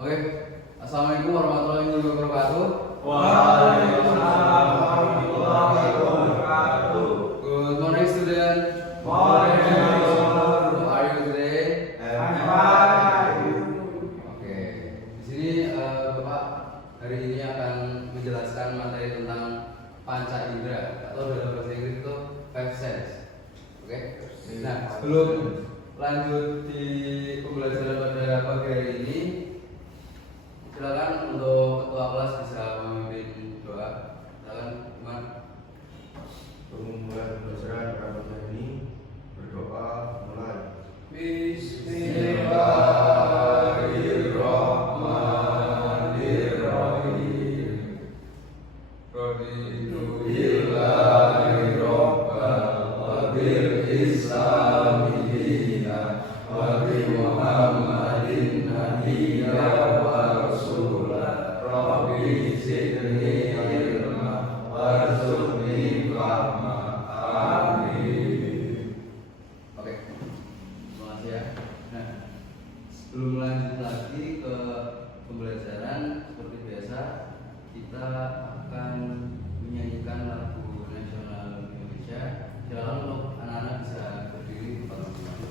Oke, assalamualaikum warahmatullahi wabarakatuh. Waalaikumsalam warahmatullahi wabarakatuh. Good morning, student. Morning. How are you today? I'm fine. Oke, di sini Bapak hari ini akan menjelaskan materi tentang panca indera atau dalam bahasa Inggris itu five sense. Oke. Nah, sebelum lanjut di pembelajaran pada pagi hari ini, silakan untuk ketua kelas bisa memimpin doa. Silakan, Iman. Sebelum mulai pembelajaran pada pagi ini, berdoa mulai. Bismillahirrahmanirrahim. Raditu billahi robban wa bil islami dinan wa bi Muhammadin nabiyyan wa rasulan. Rabbi zidni ilma warzuqni fahma. Amin. Oke, terima kasih ya. Nah, sebelum lanjut lagi ke pembelajaran, seperti biasa kita akan menyanyikan lagu nasional Indonesia. Silakan untuk anak-anak bisa berdiri di tempat masing-masing.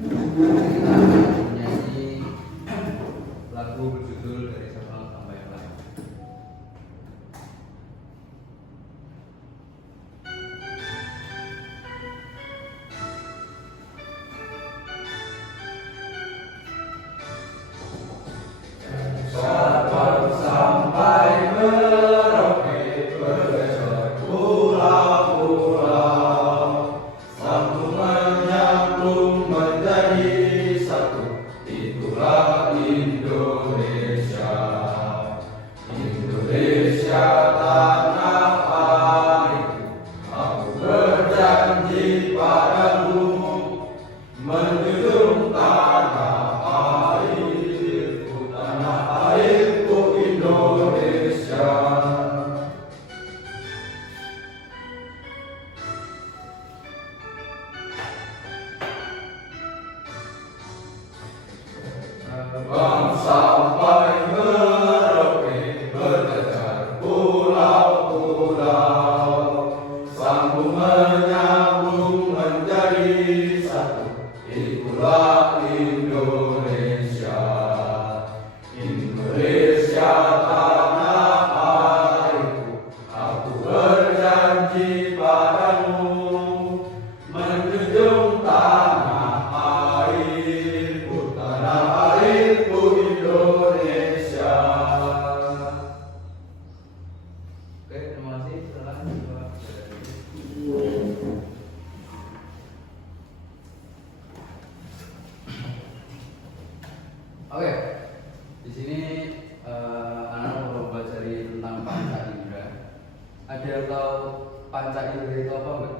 Kita akan menyanyi lagu berjudul Dari Sabang Sampai Merauke. Sabang sampai Merauke bergeser pulau-pulau, sambung menyambung menjadi satu. Itulah Indonesia, Indonesia tanah airku. Aku berjanji padamu, menjunjung tanah airku, tanah airku Indonesia. Sabang sampai Merauke bergejar pulau-pulau, sambung menyambung menjadi satu. Itulah Indonesia, Indonesia tanah airku. Aku berjanji padamu, menjunjung tanah airku, tanah airku Indonesia. Oke, terima kasih. Silakan Bapak. Oke, di sini anak mau belajar tentang panca indera. Ada yang tahu panca indera itu apa, Mbak?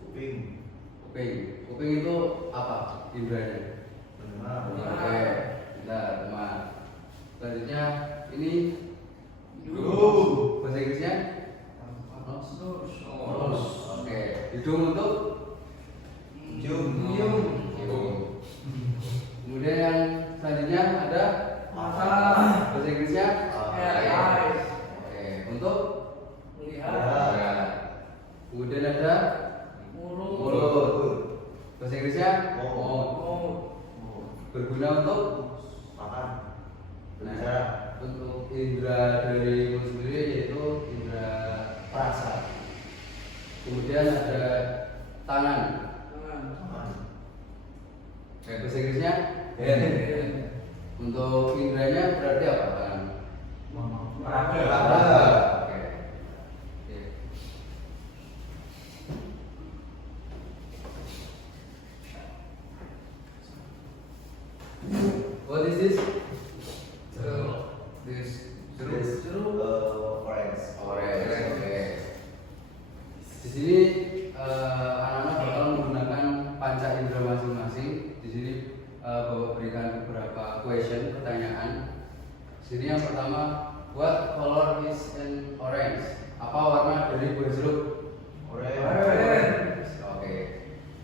Kuping, Kuping. Kuping itu apa inderanya? Oke, kita teman. Selanjutnya ini hidung, bahasa Inggrisnya nose. Oke, hidung untuk cium, kemudian yang selanjutnya ada mata, bahasa Inggrisnya eyes. Oke, untuk lihat, ya. Kemudian ada mulut. Bahasa Inggrisnya mouth. Berguna untuk makan, nah, untuk indera dari mulut sendiri yaitu indera perasa. Kemudian ada tangan. Bahasa Inggrisnya hand. Untuk inderanya berarti apa tangan? Peraba. Oke. Oke. What is this? This Orange. orange. Oke. Di sini anak-anak bakal menggunakan panca indera masing-masing. Di sini Bapak berikan beberapa question, pertanyaan. Di sini yang pertama, what color is an orange? Apa warna dari buah jeruk? Orange. Oke.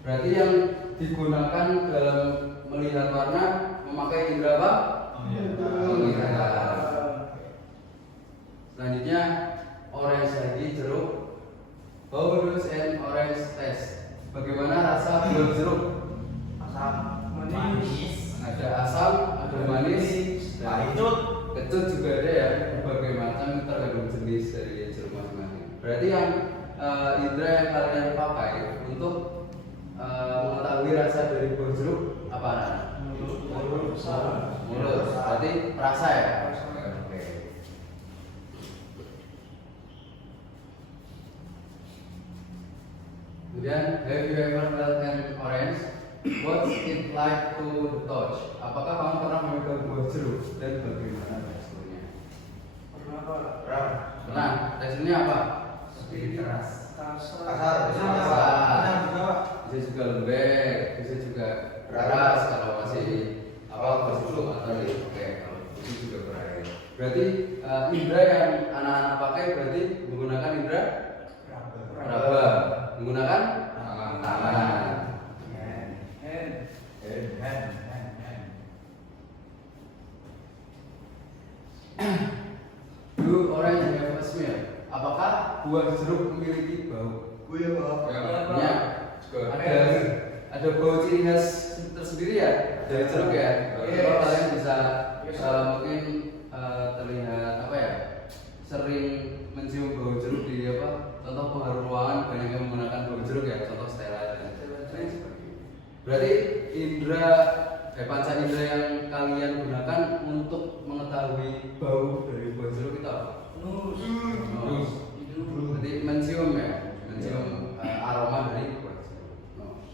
Berarti yang digunakan dalam melihat warna memakai indera apa? How does an orange taste? Bagaimana rasa buah jeruk? Asam manis. Ada asam, ada manis, dan Kecut. kecut juga ada ya. Berbagai macam tergantung jenis dari jeruk masing-masing. Berarti yang indera yang kalian pakai untuk mengetahui rasa dari buah jeruk apa? Mulut. Mulut. Berarti rasa ya. Oke. Kemudian, have you ever held an orange? What's it like to the touch? Apakah kamu pernah memegang buah jeruk dan bagaimana teksturnya? Pernah. Teksturnya apa? Sedikit keras. Kasar. Bisa juga lembek, bisa juga keras kalau masih buah jeruk atau oke kalau itu juga berair. Berarti indera yang anak-anak pakai berarti menggunakan indera raba, menggunakan tangan. Do orange have a smell? Apakah buah jeruk memiliki bau? Ya, ada bau ciri khas tersendiri ya dari jeruk ya. Kalau kalian bisa mungkin terlihat apa ya, sering mencium bau jeruk di apa? Contoh pengharum ruangan banyak yang menggunakan bau jeruk ya, contoh Stella dan lain sebagainya. Berarti panca indera yang kalian gunakan untuk mengetahui bau dari buah jeruk itu apa? Nose. Berarti mencium ya, mencium aroma dari buah jeruk. Nose.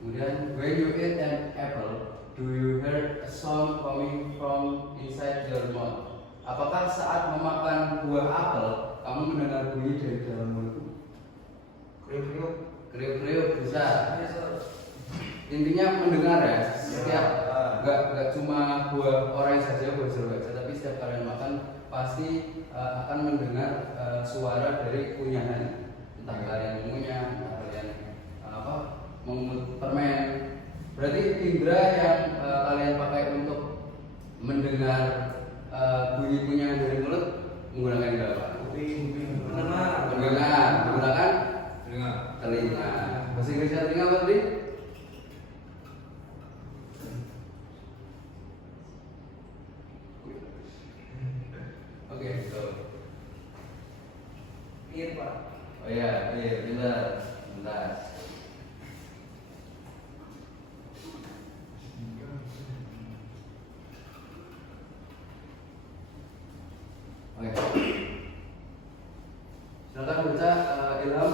Kemudian, when you eat an apple, do you hear a sound coming from inside your mouth? Apakah saat memakan buah apel, kamu mendengar bunyi dari dalam mulutmu? Kriuk-kriuk bisa. Intinya mendengar ya. Setiap nggak cuma buah orange saja, buah jeruk saja, tapi setiap kalian makan pasti akan mendengar suara dari kunyahan. Entah kalian mengunyah, entah kalian mengunyah permen. Berarti indera yang kalian pakai untuk mendengar bunyi kunyahan dari mulut menggunakan indera apa? Mendengar, menggunakan telinga. Bahasa Inggrisnya telinga apa tadi? Oke, so. Ear, Pak. Oh iya, bentar. Oke. Silakan baca Ilham.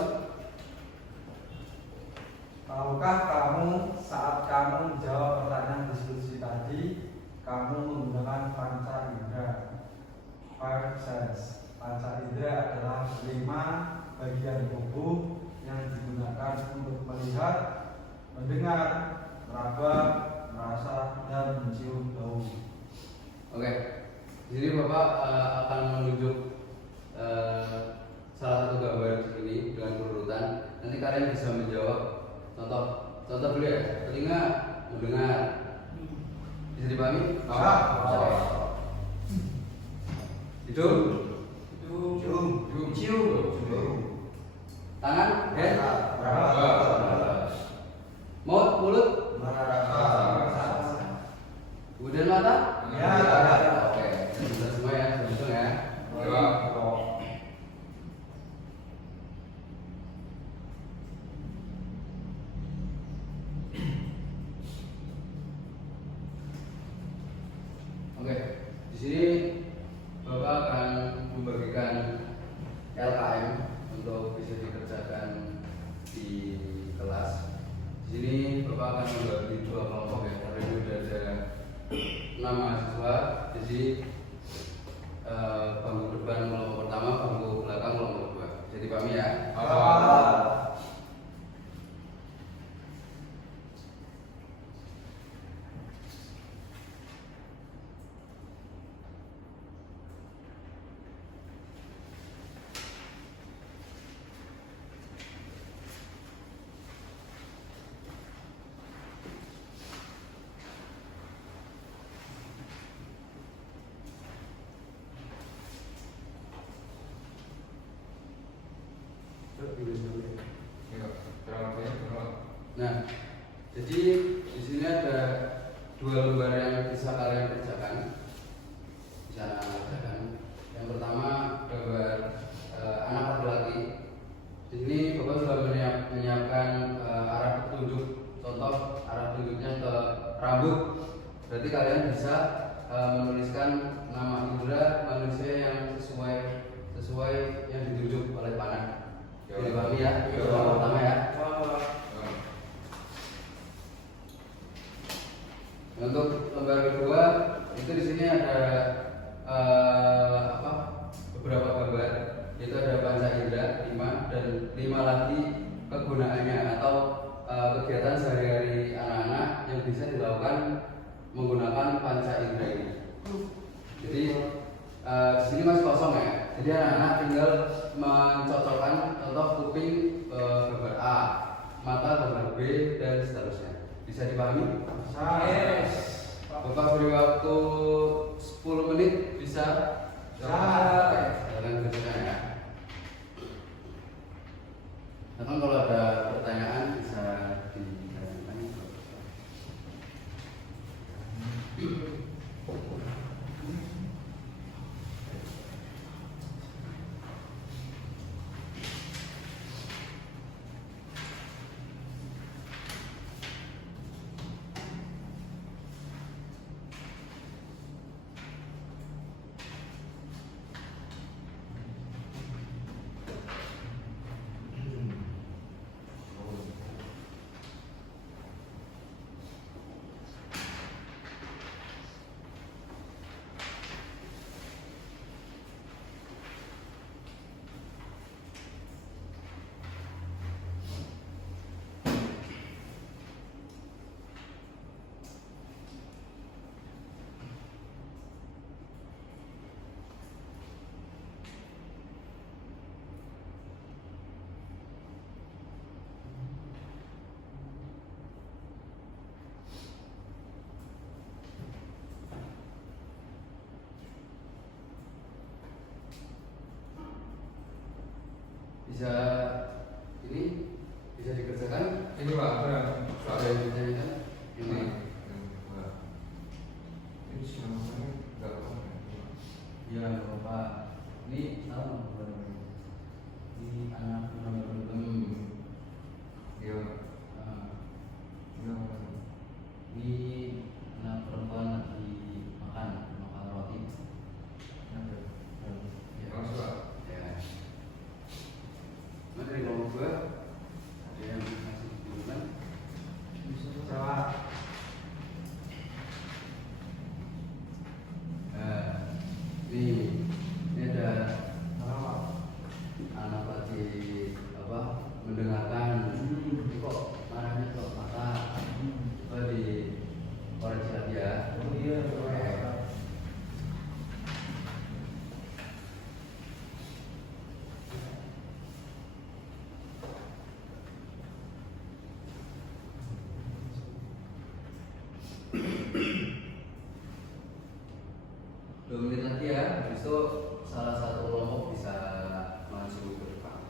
Tahukah kamu saat kamu menjawab pertanyaan diskusi tadi, kamu menggunakan panca indera? Five sense. Panca indera adalah 5 bagian tubuh yang digunakan untuk melihat, mendengar, meraba, merasa, dan mencium bau. Oke. Jadi Bapak akan menunjuk salah satu gambar ini dengan urutan. Nanti kalian bisa menjawab. Contoh dulu ya. Telinga mendengar. Bisa dipahami? Hidung cium. Tangan head. Mulut. Kemudian mata. Oke, sudah semua ya, sudah ya. Oke, di sini Bapak akan membagikan LKM untuk bisa dikerjakan di kelas. Di sini Bapak akan membagi 2 kelompok ya. Hari ini sudah ada 6 mahasiswa. Jadi bangku depan kelompok pertama, bangku belakang kelompok kedua. Jadi pahami ya. ya, yang pertama ya. Untuk lembar kedua itu di sini ada beberapa gambar. Itu ada panca indera 5 dan 5 lagi kegunaannya atau kegiatan sehari-hari anak-anak yang bisa dilakukan menggunakan panca indera ini. Jadi di sini masih kosong ya. Jadi anak-anak tinggal mencocokkan contoh kuping gambar A, mata gambar B dan seterusnya. Bisa dipahami? Yes. Bapak beri waktu 10 menit bisa. Silakan kerjakan ya. Nah, kalau ada pertanyaan bisa ditanyakan. Bisa ini bisa dikerjakan. Ini Pak, Ada yang ditanyakan? Ini. Ini namanya enggak apa. Ya Bapak, ini tahu bukan? Ini anak nomor 6. Iya. Iya. Ini anak perempuan lagi makan roti. Ya. Langsung Pak. Ya. Dari nomor 2 ada yang masih duluan? Jawab. Ini ada anak lagi mendengarkan. Ini kok marahnya kok mata? Coba di koreksi lagi ya. Oh iya. Dua menit lagi ya, habis itu salah satu kelompok bisa maju ke depan.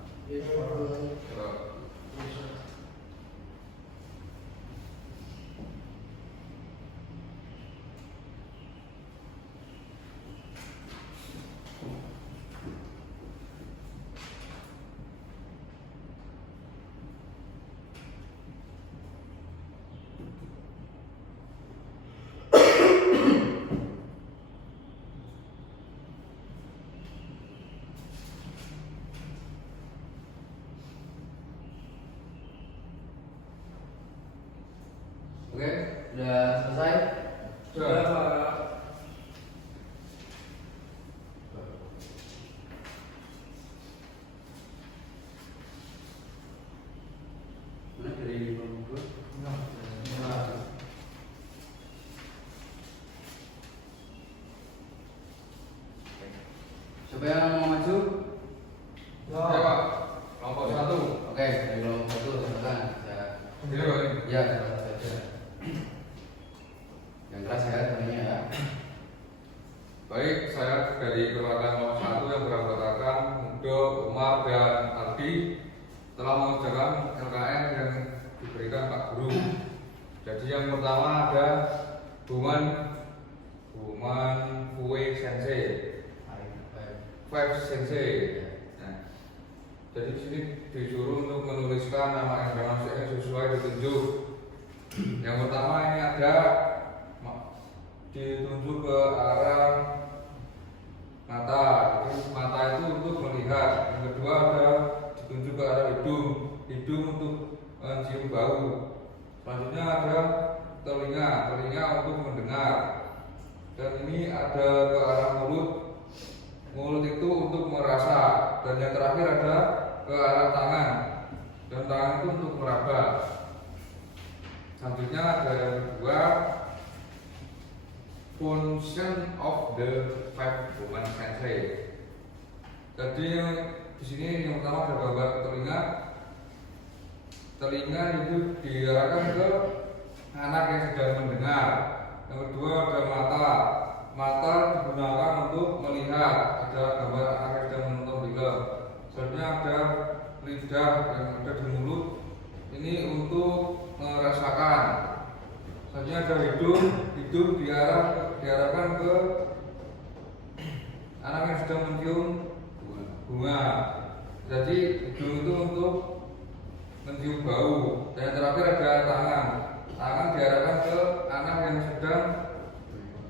Oke, udah selesai? Sudah. Mana dari kelompok 2? Siapa yang mau maju? Oke Pak. Kelompok 1. Oke, dari kelompok 1 silakan. Sendiri Pak. Ya, saja. Yang keras ya, tadinya ya. Baik, saya dari keluarga nomor 1 yang beranggotakan Mudo, Umar, dan Aldi telah mengerjakan LKN yang diberikan Pak Guru. Jadi yang pertama ada Buman Fue Sensei, Five Sensei. Nah, jadi di sini disuruh untuk menuliskan nama Indonesia yang sesuai ditunjuk. Yang pertama ini ada ditunjuk ke arah mata, jadi mata itu untuk melihat. Yang kedua ada ditunjuk ke arah hidung, mulut. Mulut itu untuk merasa, dan yang terakhir ada ke arah tangan, dan tangan itu untuk meraba. Selanjutnya ada yang kedua, function of the five human senses. Jadi di sini yang pertama ada gambar telinga. Telinga itu diarahkan ke anak yang sedang mendengar. Yang kedua ada mata. Mata digunakan untuk melihat. Ada gambar anak yang sedang menonton film. Selanjutnya ada lidah yang ada di mulut. Ini untuk merasakan. Selanjutnya ada hidung. Hidung diarahkan ke anak yang sedang mencium bunga. Jadi hidung itu untuk mencium bau. Dan yang terakhir ada tangan. Tangan diarahkan ke anak yang sedang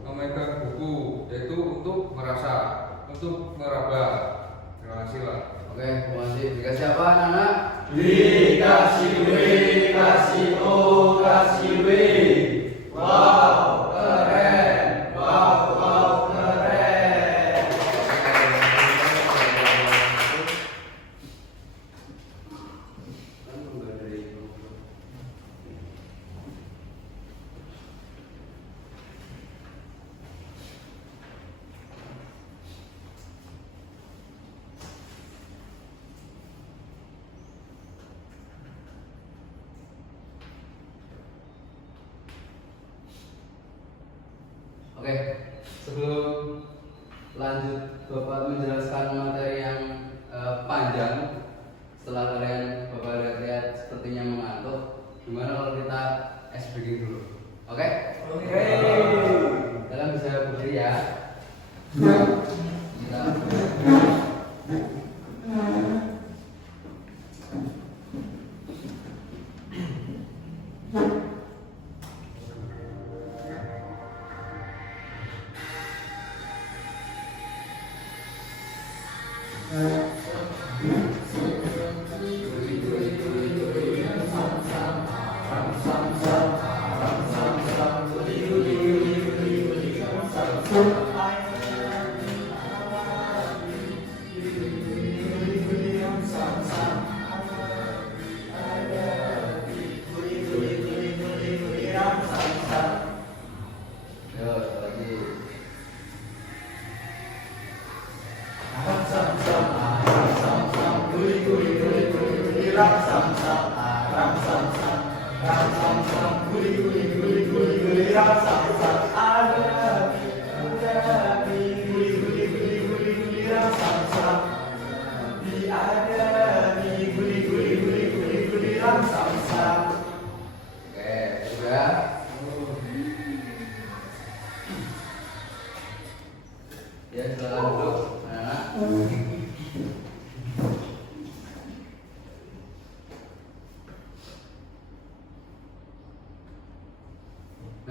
memegang buku, yaitu untuk merasa, untuk meraba. Terima kasih Pak. Oke, terima kasih. Dikasih apa anak-anak? Dikasih W, kasih O, kasih W. Wow, keren. Wow, keren. Oke, sebelum lanjut Bapak menjelaskan materi yang panjang, setelah kalian Bapak lihat-lihat sepertinya mengantuk, gimana kalau kita ice breaking dulu? Oke? Oke. Kalian bisa berdiri ya. Kita Yo, lagi. Oke, sudah. Ya, silakan duduk, anak-anak.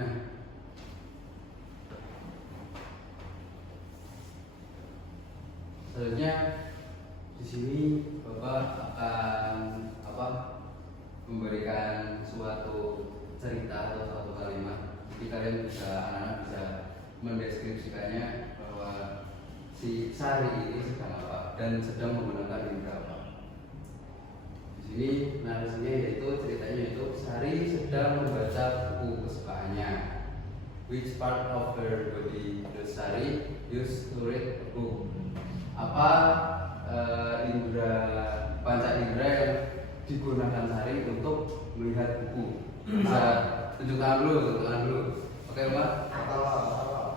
Nah, selanjutnya di sini Bapak akan memberikan suatu cerita atau suatu kalimat. Jadi kalian bisa, anak-anak bisa mendeskripsikannya bahwa si Sari ini sedang apa dan sedang menggunakan indera apa. Di sini narasinya yaitu ceritanya itu Sari sedang membaca buku kesukaannya. Which part of her body does Sari use to read a book? Apa indera panca indera yang digunakan Sari untuk melihat buku? Bisa tunjukkan dulu. Oke, Mbak?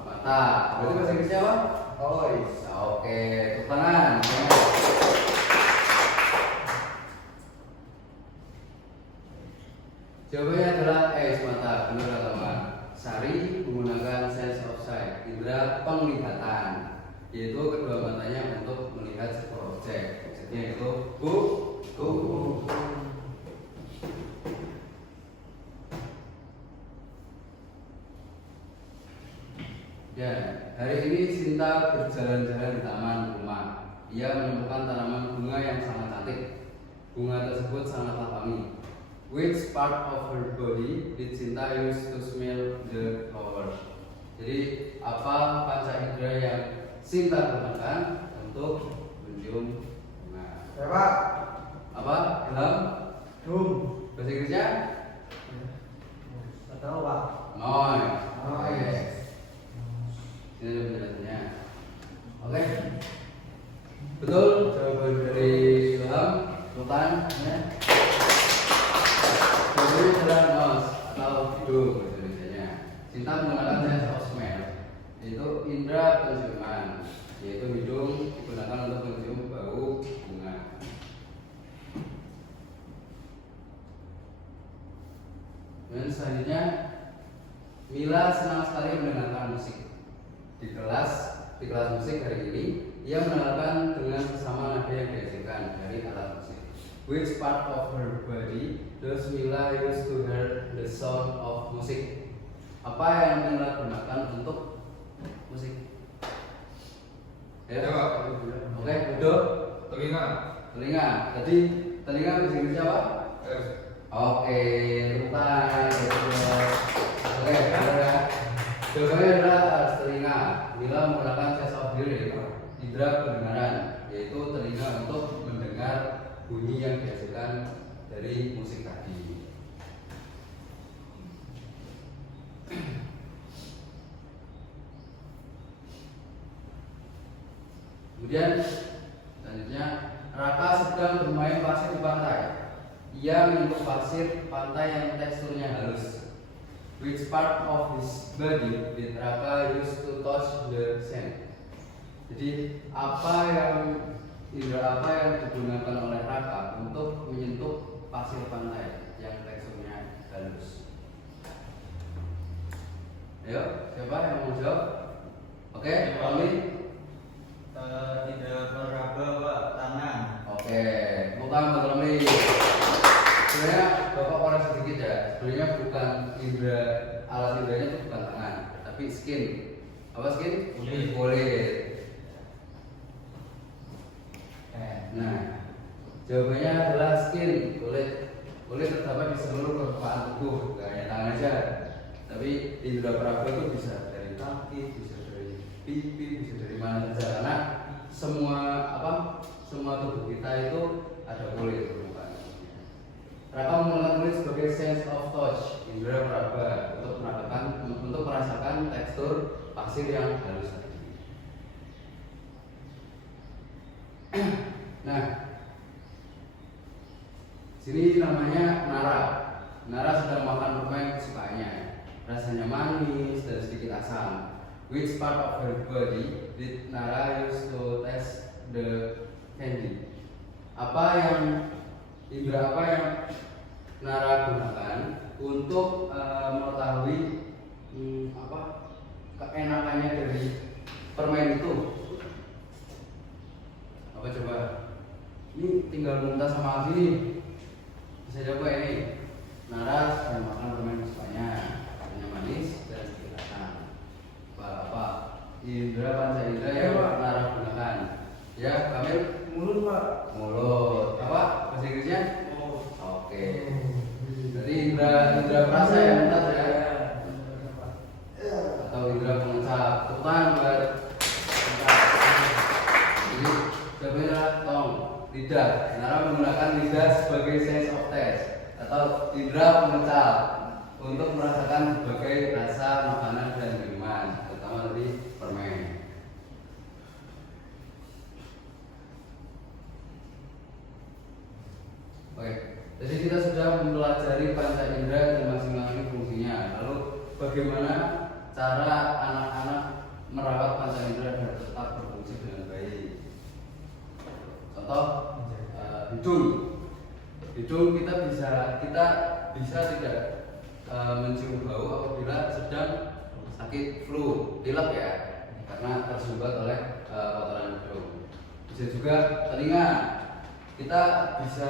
Mata. Berarti bahasa Inggrisnya apa? Eyes. Oke, tepuk tangan. Jawabannya adalah mata. Benar teman. Sari menggunakan sense of sight, indera penglihatan, yaitu kedua matanya untuk melihat sebuah objek. Objeknya itu buku. Dan hari ini Sinta berjalan-jalan di taman rumah. Ia menemukan tanaman bunga yang sangat cantik. Bunga tersebut sangatlah wangi. Which part of her body did Sinta use to smell the flowers? Jadi apa panca indera yang Sinta gunakan untuk mencium bunga. Siapa? Apa? Ilham? Dum. Bahasa Inggrisnya? Tahu Pak. Noise. Noise. Ini ada penjelasannya. Oke. Betul jawaban dari Ilham, Sultan, ya. Jawabannya adalah nose atau hidung bahasa Indonesianya. Sinta menggunakan sense of smell, yaitu indera penciuman, yaitu hidung digunakan untuk mencium bau bunga. Dan selanjutnya, Mila senang sekali mendengarkan musik di kelas musik hari ini. Ia mendengarkan dengan sesama nada yang dihasilkan dari alat musik. Which part of her body does Mila use to hear the sound of music? Apa yang Mila gunakan untuk musik? Ya, Jawab. oke, udah. Telinga. Telinga. Jadi telinga bahasa Inggrisnya apa? Yes. Oke, lupa. Oke, benar ya. Jawabannya adalah telinga. Mila menggunakan sense of hearing, indera pendengaran, yaitu telinga untuk mendengar bunyi yang dihasilkan dari musik tadi. Kemudian selanjutnya, Raka sedang bermain pasir di pantai. Ia menyentuh pasir pantai yang teksturnya halus. Which part of his body did Raka use to touch the sand? Jadi indera apa yang digunakan oleh Raka untuk menyentuh pasir pantai yang teksturnya halus? Ayo, siapa yang mau jawab? Oke, Tommy. Tidak meraba Pak, tangan. Oke, bukan Tommy. Sebenarnya Bapak koreksi sedikit ya. Sebenarnya bukan alat inderanya itu bukan tangan, tapi skin. Apa skin? Kulit. Nah, jawabannya adalah skin, kulit. Kulit terdapat di seluruh permukaan tubuh, gak hanya tangan aja. Tapi indera peraba itu bisa dari kaki, bisa dari pipi, bisa dari mana saja. Karena semua tubuh kita itu ada kulit permukaan. Raka menggunakan kulit sebagai sense of touch, indera peraba, untuk merasakan tekstur pasir yang halus tadi. Nah, sini namanya Nara. Nara sedang makan permen kesukaannya. Rasanya manis dan sedikit asam. Which part of her body did Nara use to taste the candy? Indera apa yang Nara gunakan untuk mengetahui keenakannya dari permen itu? Apa coba? Ini tinggal minta sama sini. Bisa coba ini. Nara sedang makan permen kesukaannya, rasanya manis dan sedikit asam. Apa? Indra panca indra yang Nara gunakan. Ya, Kamil? Mulut Pak. Mulut. Apa? Bahasa Inggrisnya? Oke. Jadi indra perasa ya, entar ya. Atau indra pengencap. Tuhan buat. Jadi jawabannya adalah tong, lidah. Nara menggunakan lidah sebagai sense of taste atau indra pengencap untuk merasakan berbagai rasa makanan dan minuman, terutama dari permen. Oke, jadi kita sudah mempelajari panca indera dan masing-masing fungsinya. Lalu bagaimana cara anak-anak merawat panca indera agar tetap berfungsi dengan baik? Contoh, hidung. Hidung kita bisa tidak mencium bau apabila sedang sakit flu, pilek ya, karena tersumbat oleh kotoran hidung. Bisa juga telinga, kita bisa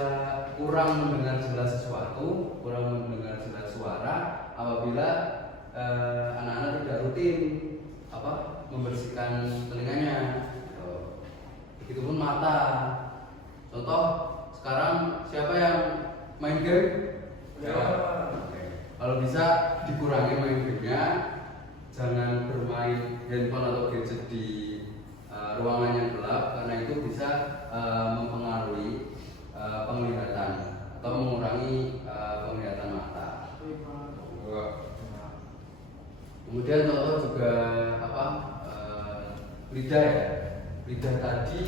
kurang mendengar jelas sesuatu, kurang mendengar jelas suara apabila anak-anak tidak rutin membersihkan telinganya. Begitupun mata. Contoh, sekarang siapa yang main game? Ya. Kalau bisa dikurangi main gamenya, jangan bermain handphone atau gadget di lidah ya. Lidah tadi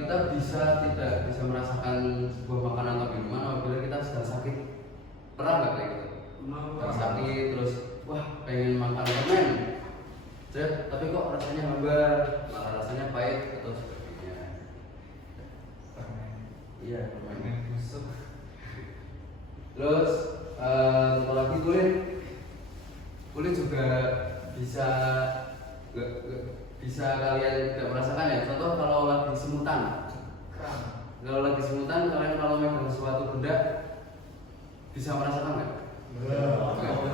kita tidak bisa merasakan sebuah makanan atau minuman apabila kita sedang sakit. Pernah nggak kayak gitu? Sedang sakit terus wah pengen makan permen, tapi kok rasanya hambar, malah rasanya pahit atau sebagainya. Iya, permen busuk. Terus apalagi kulit juga bisa bisa kalian tidak merasakan ya. Contoh kalau lagi semutan, kalian kalau megang suatu benda bisa merasakan nggak?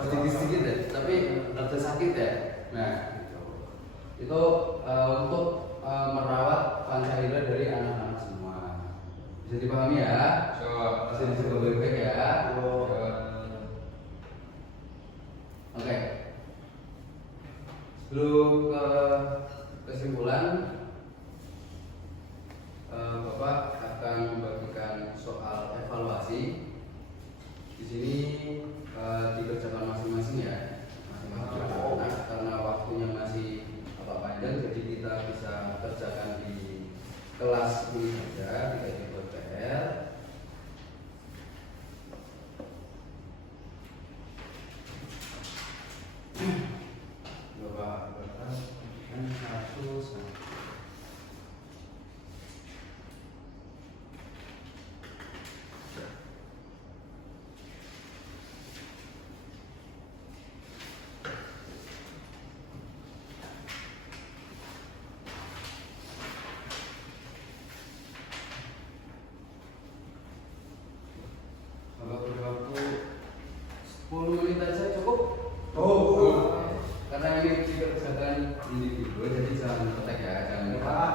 Sedikit-sedikit ya, tapi rada sakit ya. Nah, itu untuk merawat panca indera dari anak-anak semua. Bisa dipahami ya? Bisa dicoba baik-baik ya. Oke. Sebelum ke kesimpulan, Bapak akan membagikan soal evaluasi. Di sini dikerjakan masing-masing ya, masing-masing anak karena waktunya masih agak panjang, jadi kita bisa kerjakan di kelas ini saja, tidak dibuat PR. Bapak kan satu. Kalau berwaktu 10 menit aja cukup. Karena ini dikerjakan individu, jadi jangan ketek ya, jangan lihat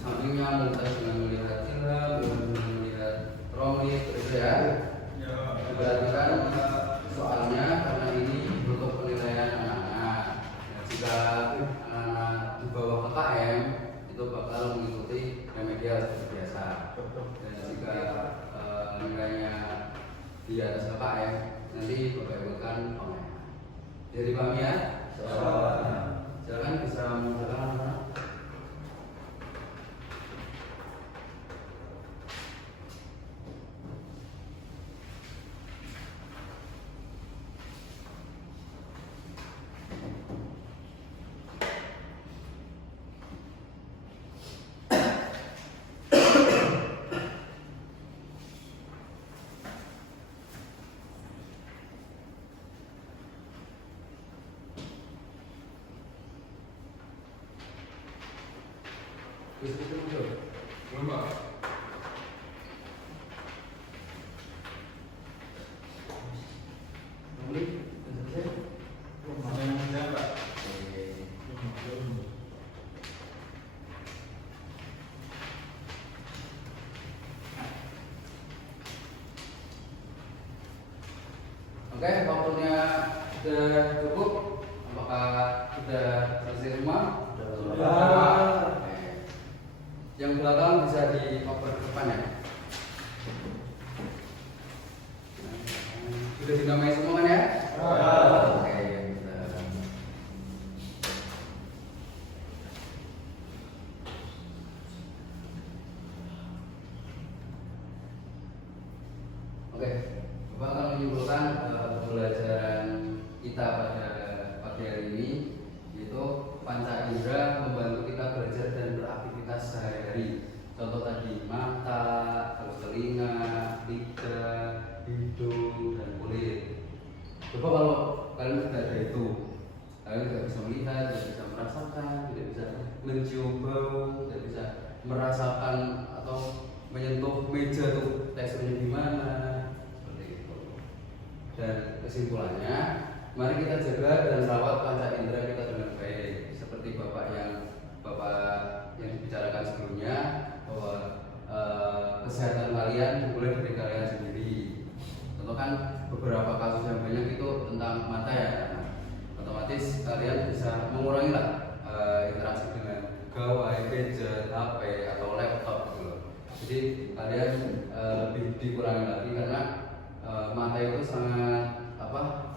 sampingnya, dengan melihat film, dengan melihat romit, terus ya. Diperhatikan soalnya karena ini untuk penilaian anak-anak. Jika anak-anak di bawah KKM itu bakal mengikuti remedial seperti biasa. Dan jika nilainya di atas KKM nanti Bapak Ibu kan online. Jadi paham ya? Silakan bisa mengucapkan anak-anak. Belum, Pak. Oke, waktunya sudah cukup. Apakah sudah selesai semua? Sudah. Oke. Yang belakang bisa dioper ke depan ya. Sudah dinamai semua kan ya? Oke, bisa. Oke, Bapak akan menyimpulkan pembelajaran kita pada pagi hari ini, yaitu panca indera membantu kita belajar dan beraktivitas sehari-hari. Contoh tadi mata, terus telinga, lidah, hidung, dan kulit. Coba kalau kalian tidak ada itu, kalian tidak bisa melihat, tidak bisa merasakan, tidak bisa mencium bau, tidak bisa merasakan atau menyentuh meja tuh teksturnya gimana, seperti itu. Dan kesimpulannya, mari kita jaga dan rawat panca indera kita dengan baik, seperti bapak yang dibicarakan sebelumnya, bahwa kesehatan kalian dimulai dari kalian sendiri. Contoh kan beberapa kasus yang banyak itu tentang mata ya, otomatis kalian bisa mengurangi lah interaksi dengan gawai, gadget, HP atau laptop gitu loh. Jadi kalian lebih dikurangi lagi karena mata itu sangat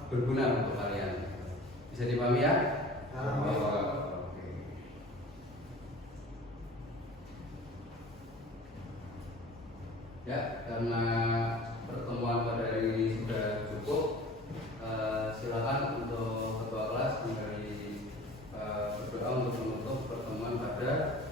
berguna untuk kalian. Bisa dipahami ya? Oke. Ya, karena pertemuan pada hari ini sudah cukup, silakan untuk ketua kelas kembali berdoa untuk menutup pertemuan pada